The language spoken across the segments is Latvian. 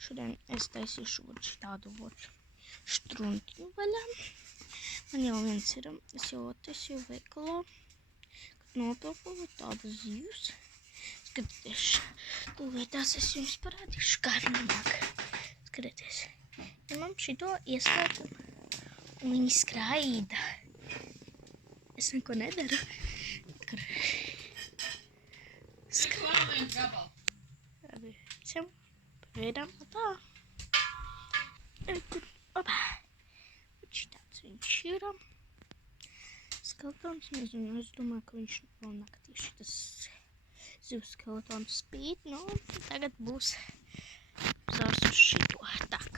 Šodien es taisīšu tādu štruntiņu vaļā. Man jau viens ir, es jau taisīju veikalā, kad nopirku tādu zivs. Skatieties, tūlītās es jums parādīšu, kā viņi nāk. Skatieties, ņemam šito, ieslēdzam, un viņi skraida. Es neko nedaru. Pagaidām tā. Opa. Šitāds viņš ir. Skeletons, nezinu, es domāju, ka viņš vēl naktī šitas zivs skeletons spīd. Nu, tagad būs zārs uz šito. Tak.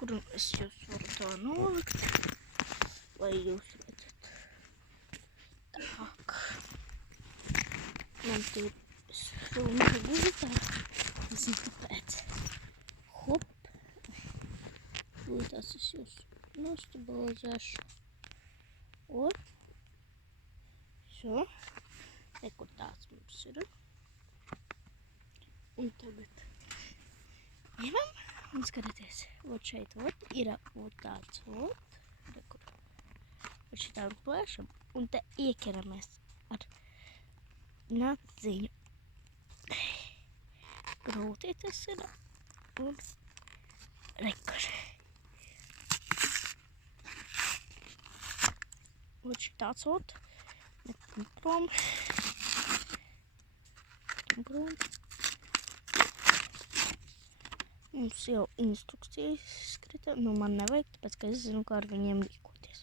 Kur es jūs varu tā nolikt, lai jūs redzat. Tak. Man tur filmu gultā. Nezinu, kāpēc. Hop. Tās es jūs nostabilizēšu. Un. Šo. Kur tāds mums ir. Un tagad ņemam un skatieties. Vot šeit ir tāds. Rekur. Vot šitā plēšam. Un te iekeramies ar nadziņu. Grūti tas ir. Un rekur. Vot šitāds prom. Mums jau instrukcijas skrita, man nevajag, tāpēc, ka es zinu, kā ar viņiem rīkoties.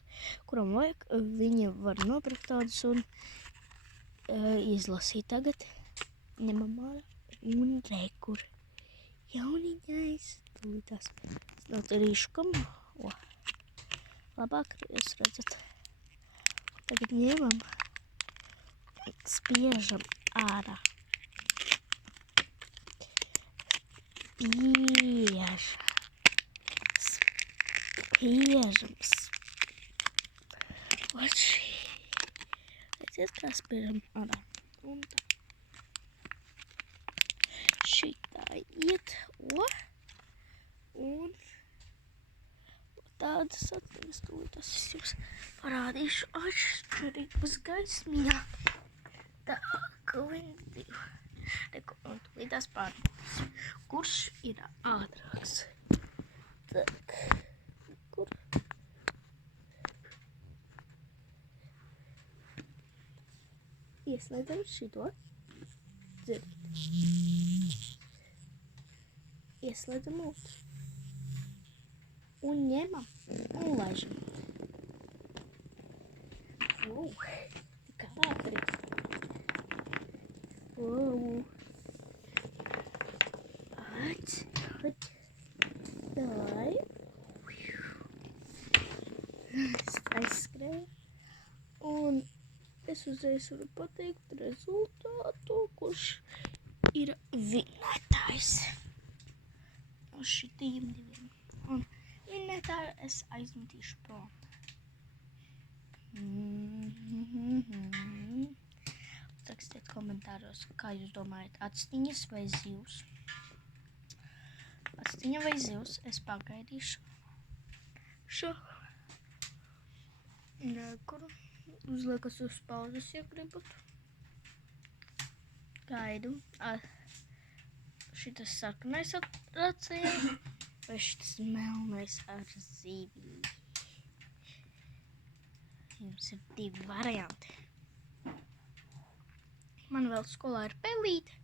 Kuram vajag, viņi var nopirkt tādus un izlasīt tagad. Ņemam ārā un rekur. Jauniņais, tūlītās. Es notarīšu, kam. Labāk jūs redzat. Tagad ņemam, spiežam ārā. Spiežam. Vot šī. Redziet, kā spiežam ārā. Un tā. Šitā iet. Un tādas atmiņas tūlītās es jums parādīšu atšķirības gaismiņā. Tā, ka viņi divi. Un tūlītās pārbaudīsim, kurš ir ātrāks. Tak, kur? Ieslēdzam šito. Dzirdat. Ieslēdzam otru. Un ņemam un laižam. Kā ātri. Davai. Es aizskrēju. Un es uzreiz varu pateikt rezultātu, kurš ir vinnētājs. Uz šitiem diviem. Un vinnētāju es aizmetīšu prom. Rakstiet komentāros, kā jūs domājat, actiņas vai zivs? Actiņa vai zivs, es pagaidīšu. Šo. Nekuru. Uzliekas uz pauzes, ja gribat. Gaidu. Šitas sarkanais acījām. Vai šitas melnais ar zivī. Jums ir divi varianti. Man vēl skolā ir pelīte,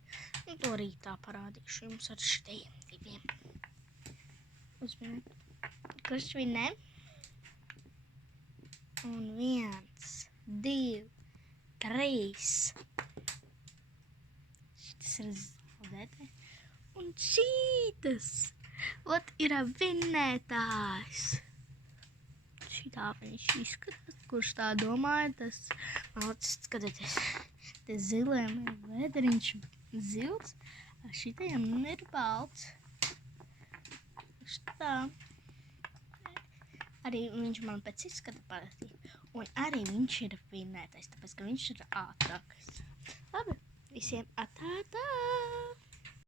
un to rītā parādīšu jums ar šitajiem diviem. Uzminiet, kurš vinnē? Un 1, 2, 3. Šitas ir zaudētē. Un šitas, ot ir vinnētājs. Šitā viņš izskatās, kurš tā domāja, tas mācis, skatieties. Te zilēm ir vēderiņš zils, šitajam ir balts. Šitā. Arī viņš man pēc izskata patīk. Un arī viņš ir vinnētais, tāpēc, ka viņš ir ātrākais. Labi, visiem atā!